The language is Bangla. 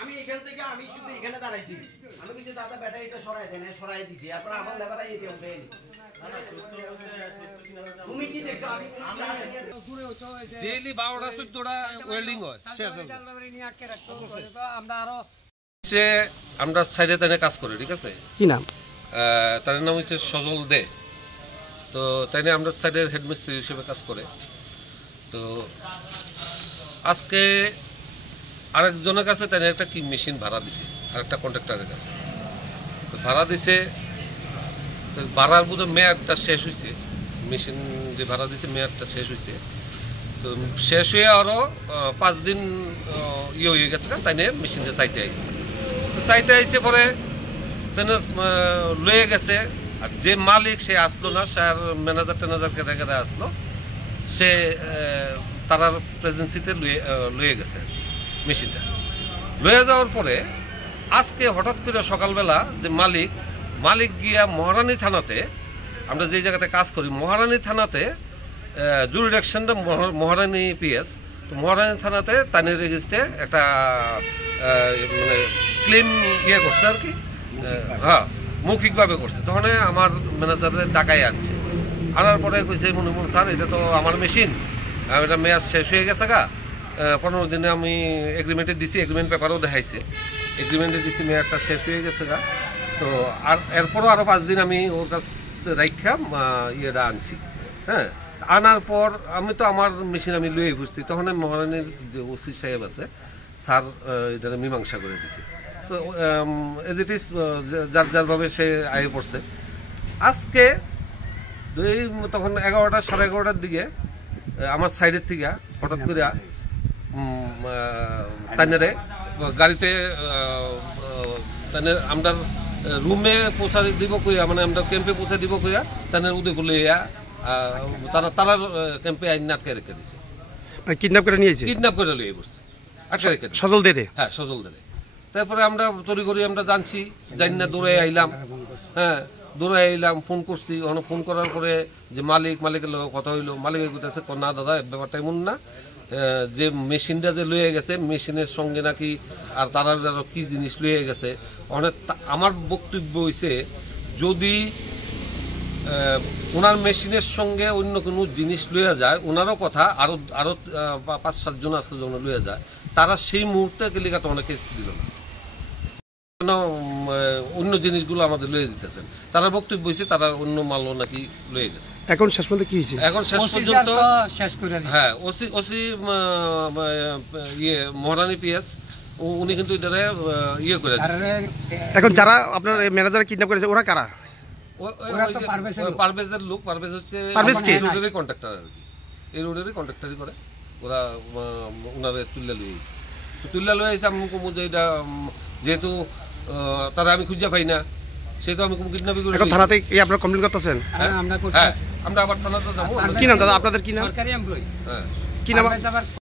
আমি এখান থেকে আমি শুধু এখানে দাঁড়াইছি আমি কিছু দাদা ব্যাটারিটা সরাই দেন সরাই দিছি তারপর আমার লেবাররা এই দেন তুমি কি দেখছো আমি দূরে হতো ডেইলি 12টা 14টা ওয়েল্ডিং হয় শেষ হয় নিয়ে আটকে রাখতো আমরা আরো সে আমরা সাইডে তানে কাজ করি ঠিক আছে কি নাম তার নাম হচ্ছে সজল দে তো তাইনে আমরা সাইডের হেডমিস্ত্রি হিসেবে কাজ করে তো আজকে আরেকজনের কাছে তাই একটা কি মেশিন ভাড়া দিছে আরেকটা কন্ট্রাক্টরের কাছে তো ভাড়া দিছে তো ভাড়ার বোধ মেয়াদটা শেষ হয়েছে মেশিন যে ভাড়া দিছে মেয়াদটা শেষ হয়েছে তো শেষ হয়ে আরও 5 দিন হয়ে গেছে তাই নিয়ে মেশিনটা চাইতে আইছে তো চাইতে আইছে পরে তাই লয়ে গেছে আর যে মালিক সে আসলো না স্যার ম্যানেজার ট্যানেজার কেটে আসলো সে তার প্রেজেন্সিতে লয়ে গেছে মেশিনটা লয়ে যাওয়ার পরে আজকে হঠাৎ করে সকালবেলা যে মালিক গিয়া মহারানী থানাতে আমরা যে জায়গাতে কাজ করি মহারানী থানাতে জুরিডিকশনটা মহারানী পিএস তো মহারানী থানাতে তানের রেজিস্ট্রে একটা মানে ক্লেম করছে আর কি হ্যাঁ মৌখিকভাবে করছে তখন আমার ম্যানেজারের ডাকায় আনছে আনার পরে কইছে মনে স্যার এটা তো আমার মেশিন এটা মেয়াদ শেষ হয়ে গেছে গা 15 দিনে আমি এগ্রিমেন্টে দিছি এগ্রিমেন্ট পেপারও দেখাইছে এগ্রিমেন্টে দিছি মেয়াদটা শেষ হয়ে গেছে গা তো আর এরপরও আরও 5 দিন আমি ওর কাছ রাইখা ইয়েটা আনছি হ্যাঁ আনার পর আমি তো আমার মেশিন আমি লুয়ে বুঝছি তখন মহারানীর যে ওসি সাহেব আছে স্যার এটা মীমাংসা করে দিছে তো এজ ইট ইজ যারভাবে সে আগে পড়ছে আজকে তখন 11টা 11:30টার দিকে আমার সাইডের থেকে হঠাৎ করে তাইনারে গাড়িতে তাইনের আমরা রুমে পৌঁছা দিব কইয়া মানে আমরা ক্যাম্পে পৌঁছা দিব কইয়া তাইনের উদয়পুর লইয়া তারা ক্যাম্পে আইন আটকে রেখে দিছে কিডন্যাপ করে নিয়েছে কিডন্যাপ করে লইয়ে বসছে আটকে রেখে সজল দে হ্যাঁ সজল দে তারপরে আমরা তড়িঘড়ি আমরা জানছি জানি না দৌড়ে আইলাম হ্যাঁ দৌড়ে আইলাম ফোন করছি ফোন করার পরে যে মালিকের লোক কথা হইলো মালিকের কথা না দাদা ব্যাপারটা এমন না যে মেশিনটা যে লয়ে গেছে মেশিনের সঙ্গে নাকি আর তারা আরও কী জিনিস লয়ে গেছে অনেক আমার বক্তব্য হয়েছে যদি ওনার মেশিনের সঙ্গে অন্য কোনো জিনিস লয়ে যায় ওনারও কথা আরও 5-7 জন আসতে যখন লয়ে যায় তারা সেই মুহূর্তে লিখাতে অনেক কেস দিল না অন্য জিনিসগুলো আমাদের লয়ে দিতেছেন তারা বক্তব্য হয়েছে তারা অন্য মালও নাকি লয়ে গেছে এখন শেষ পর্যন্ত কি হয়েছে এখন শেষ পর্যন্ত হ্যাঁ ওসি মহারানী পিএস উনি কিন্তু এটা করে এখন যারা আপনার ম্যানেজার কিডন্যাপ করেছে ওরা কারা পারভেজের লোক পারভেজ হচ্ছে রোডেরই কন্ট্রাক্টর আর কি এই রোডেরই কন্ট্রাক্টারই করে ওরা ওনারা তুল্লা লয়ে আইছে আমি কমু যে এটা যেহেতু তারা আমি খুঁজে পাই না সেহেতু আমি কিডন্যাপিং করি থানাতে আপনারা কমপ্লেন করতেছেন আমরা আবার থানাতে যাবো কি নাম দাদা আপনাদের কি নাম সরকারি এমপ্লয়ি কি নাম